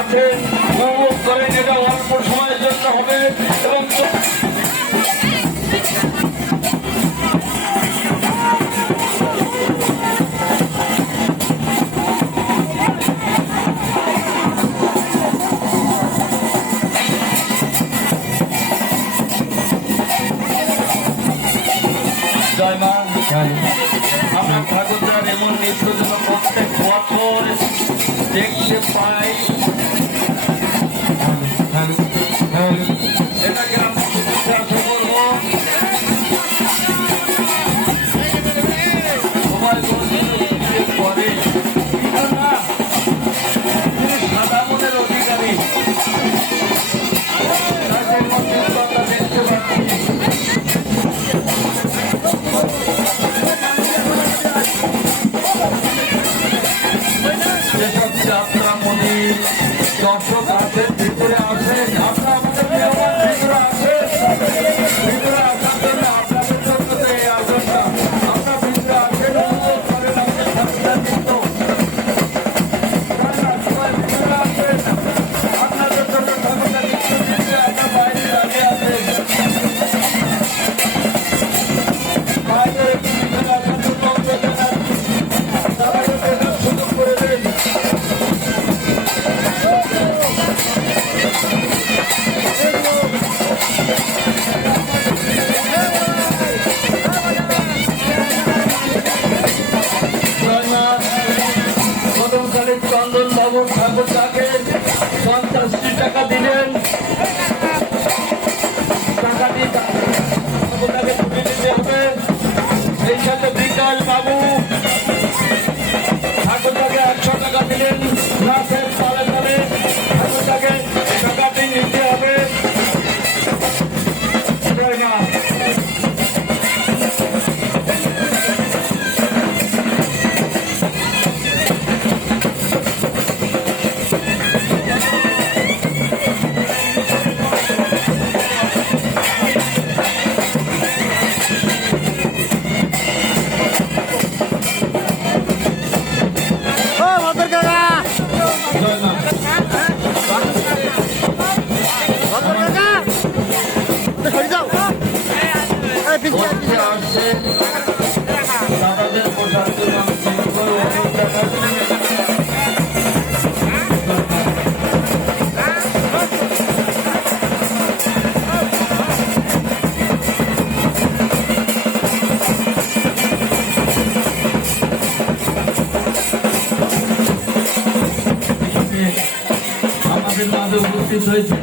আছে উপভোগ করেন। এটা অল্প সময়ের জন্য হবে এবং জয় মা। আমরা ঠাকুরদার এমন নৃত্য যেন প্রত্যেক বছর দেখতে পাই। এটাকে আমরা জিজ্ঞাসা করবো সবাই করে সাদা মনের অধিকারী দেখতে পাচ্ছি। যেসব যাত্রা মনে দর্শক আছেন ভিতরে আসেন, আপনারা আমাদের ভিতরে আসেন, ভিতরে আসার জন্য আপনাদের জন্য এই আসনটা। আপনারা ভিতরে আসেন, অনুরোধ করেন আমাদের ঠাকুরদার কিন্তু ভিতরে আসেন, আপনাদের জন্য ঠাকুরদার কিন্তু আপনার বাইরে আগে আসেন, বাইরে একটু ভিতরে আসার জন্য অনুরোধ জানাচ্ছি। তারা সুযোগ করে দেন। চন্দন বাবু ঠাকুরটাকে 50টি টাকা দিলেন। টাকাটি ঠাকুরটাকে তুলে দিতে হবে। সেই সাথে বিকাশ বাবু ঠাকুরটাকে 100 টাকা দিলেন। নাচের তালে তালে ঠাকুরটাকে টাকাটি নিতে হবে। দাদাদের পোশাক আমাদের মাঝে উপস্থিত হয়েছে।